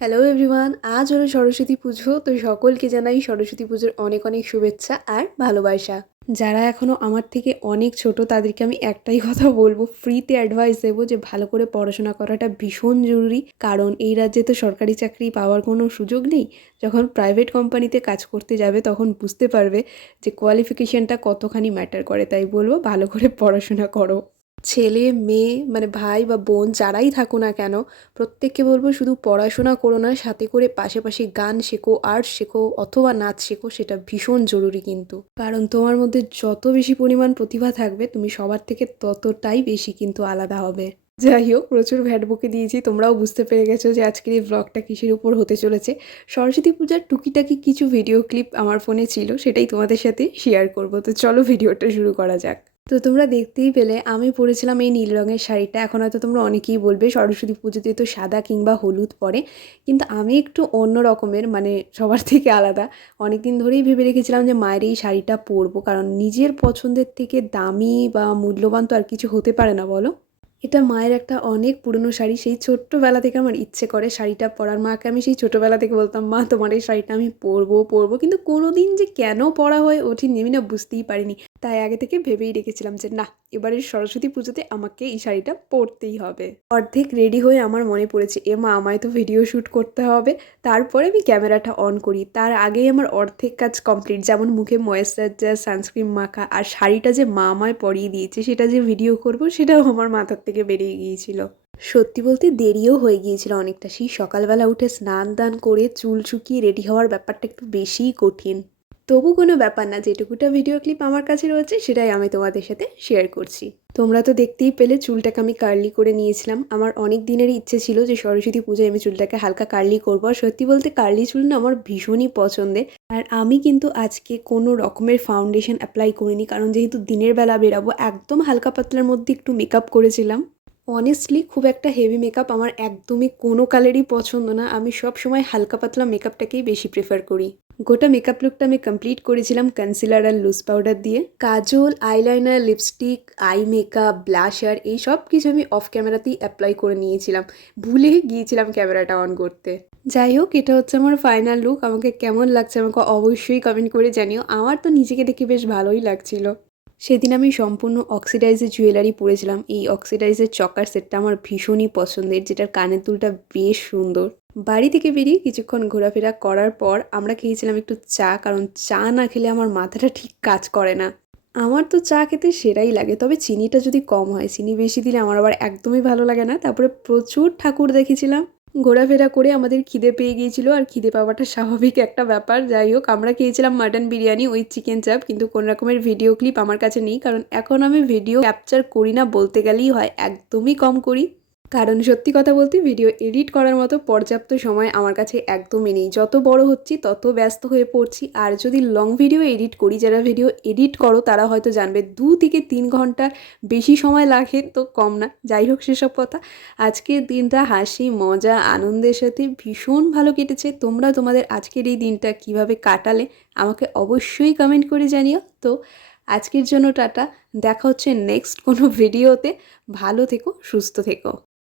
Hello everyone আজ হলো সরস্বতী পুজো, তো সকলকে জানাই সরস্বতী পুজোর অনেক অনেক শুভেচ্ছা আর ভালোবাসা। যারা এখনও আমার থেকে অনেক ছোট, তাদেরকে আমি একটাই কথা বলব ফ্রিতে অ্যাডভাইস দেবো যে ভালো করে পড়াশোনা করাটা ভীষণ জরুরি। কারণ এই রাজ্যে তো সরকারি চাকরি পাওয়ার কোনো সুযোগ নেই। যখন প্রাইভেট কোম্পানিতে কাজ করতে যাবে, তখন বুঝতে পারবে যে কোয়ালিফিকেশনটা কতখানি ম্যাটার করে। তাই বলব, ভালো করে পড়াশোনা করো। ছেলে, মেয়ে মানে ভাই বা বোন যারাই থাকো না কেন, প্রত্যেককে বলব শুধু পড়াশোনা করো না, সাথে করে পাশাপাশি গান শেখো আর্ট শেখো অথবা নাচ শেখো, সেটা ভীষণ জরুরি কিন্তু। কারণ তোমার মধ্যে যত বেশি পরিমাণ প্রতিভা থাকবে, তুমি সবার থেকে ততটাই বেশি কিন্তু আলাদা হবে। যাই হোক, প্রচুর ভ্যাট বকে দিয়েছি, তোমরাও বুঝতে পেরে গেছো যে আজকের এই ব্লগটা কিসের উপর হতে চলেছে। সরস্বতী পূজার টুকিটাকি কিছু ভিডিও ক্লিপ আমার ফোনে ছিল, সেটাই তোমাদের সাথে শেয়ার করব। তো চলো ভিডিওটা শুরু করা যাক। তো তোমরা দেখতেই পেলে আমি পরেছিলাম এই নীল রঙের শাড়িটা। এখন হয়তো তোমরা অনেকেই বলবে সরস্বতী পুজোতে তো সাদা কিংবা হলুদ পরে। কিন্তু আমি একটু অন্য রকমের মানে সবার থেকে আলাদা। অনেক দিন ধরেই ভেবে রেখেছিলাম যে মায়ের এই শাড়িটা পরবো, কারণ নিজের পছন্দের থেকে দামি বা মূল্যবান তো আর কিছু হতে পারে না, বলো? এটা মায়ের একটা অনেক পুরনো শাড়ি। সেই ছোট্টবেলা থেকে আমার ইচ্ছে করে শাড়িটা পরার। মাকে আমি সেই ছোটোবেলা থেকে বলতাম, মা, তোমার এই শাড়িটা আমি পরবো পরবো। কিন্তু কোনো দিন যে কেন পরা হয়ে ওঠেনি আমি না, বুঝতেই পারিনি। তাই আগে থেকে ভেবেই রেখেছিলাম যে না, এবারের সরস্বতী পুজোতে আমাকে এই শাড়িটা পরতেই হবে। অর্ধেক রেডি হয়ে আমার মনে পড়েছে, এ মা, আমায় তো ভিডিও শ্যুট করতে হবে। তারপরে আমি ক্যামেরাটা অন করি। তার আগেই আমার অর্ধেক কাজ কমপ্লিট। যেমন মুখে ময়েশ্চারাইজার সানস্ক্রিন মাখা আর শাড়িটা যে মা আমায় পরিয়ে দিয়েছে, সেটা যে ভিডিও করব, সেটাও আমার মাথার থেকে বেরিয়ে গিয়েছিল। সত্যি বলতে দেরিও হয়ে গিয়েছিল অনেকটা। সেই সকালবেলা উঠে স্নান দান করে চুল শুকিয়ে রেডি হওয়ার ব্যাপারটা একটু বেশিই কঠিন। তবু কোনো ব্যাপার না, যেটুকুটা ভিডিও ক্লিপ আমার কাছে রয়েছে সেটাই আমি তোমাদের সাথে শেয়ার করছি। তোমরা তো দেখতেই পেলে চুলটাকে আমি কার্লি করে নিয়েছিলাম। আমার অনেক দিনেরই ইচ্ছে ছিল যে সরস্বতী পূজায় আমি চুলটাকে হালকা কার্লি করব। আর সত্যি বলতে কার্লি চুল না আমার ভীষণই পছন্দের। আর আমি কিন্তু আজকে কোনো রকমের ফাউন্ডেশন অ্যাপ্লাই করিনি, কারণ যেহেতু দিনের বেলা বেরাবো, একদম হালকা পাতলার মধ্যে একটু মেকআপ করেছিলাম। অনেস্টলি খুব একটা হেভি মেকআপ আমার একদমই কোনো কালারই পছন্দ না। আমি সব সময় হালকা পাতলা মেকআপটাকেই বেশি প্রেফার করি। গোটা মেকআপ লুকটা আমি কমপ্লিট করেছিলাম কনসিলার আর লুজ পাউডার দিয়ে। Kajal eyeliner lipstick eye makeup blusher এই সব কিছু আমি অফ ক্যামেরাতেই অ্যাপ্লাই করে নিয়েছিলাম। ভুলে গিয়েছিলাম ক্যামেরাটা অন করতে। যাই হোক, এটা হচ্ছে আমার ফাইনাল লুক আমাকে কেমন লাগছে আমাকে অবশ্যই কমেন্ট করে জানিও। আমার তো নিজেকে দেখে বেশ ভালোই লাগছিল। সেদিন আমি সম্পূর্ণ অক্সিডাইজের জুয়েলারি পরেছিলাম। এই অক্সিডাইজের চকার সেটটা আমার ভীষণই পছন্দের, যেটার কানের দুলটা বেশ সুন্দর। বাড়ি থেকে বেরিয়ে কিছুক্ষণ ঘোরাফেরা করার পর আমরা খেয়েছিলাম একটু চা, কারণ চা না খেলে আমার মাথাটা ঠিক কাজ করে না। আমার তো চা খেতে সেরাই লাগে, তবে চিনিটা যদি কম হয়, চিনি বেশি দিলে আমার আবার একদমই ভালো লাগে না। তারপরে প্রচুর ঠাকুর দেখেছিলাম। ঘোরাফেরা করে আমাদের খিদে পেয়ে গিয়েছিল আর খিদে পাওয়াটা স্বাভাবিক একটা ব্যাপার। যাই হোক, আমরা খেয়েছিলাম মাটন বিরিয়ানি ওই চিকেন চাপ কিন্তু কোন রকমের ভিডিও ক্লিপ আমার কাছে নেই, কারণ এখন আমি ভিডিও ক্যাপচার করি না বলতে গেলেই হয়, একদমই কম করি। কারণ সত্যি কথা বলতে ভিডিও এডিট করার মতো পর্যাপ্ত সময় আমার কাছে একদমই নেই। যত বড় হচ্ছি, তত ব্যস্ত হয়ে পড়ছি। আর যদি লং ভিডিও এডিট করি, যারা ভিডিও এডিট করো, তারা হয়তো জানবে দু থেকে তিন ঘণ্টার বেশি সময় লাগে, তো কম না। যাই হোক সেসব কথা। আজকের দিনটা হাসি, মজা, আনন্দের সাথে ভীষণ ভালো কেটেছে। তোমরা তোমাদের আজকের এই দিনটা কীভাবে কাটালে, আমাকে অবশ্যই কমেন্ট করে জানিও। তো আজকের জন্য টাটা। দেখা হচ্ছে নেক্সট কোনো ভিডিওতে ভালো থেকো, সুস্থ থেকো।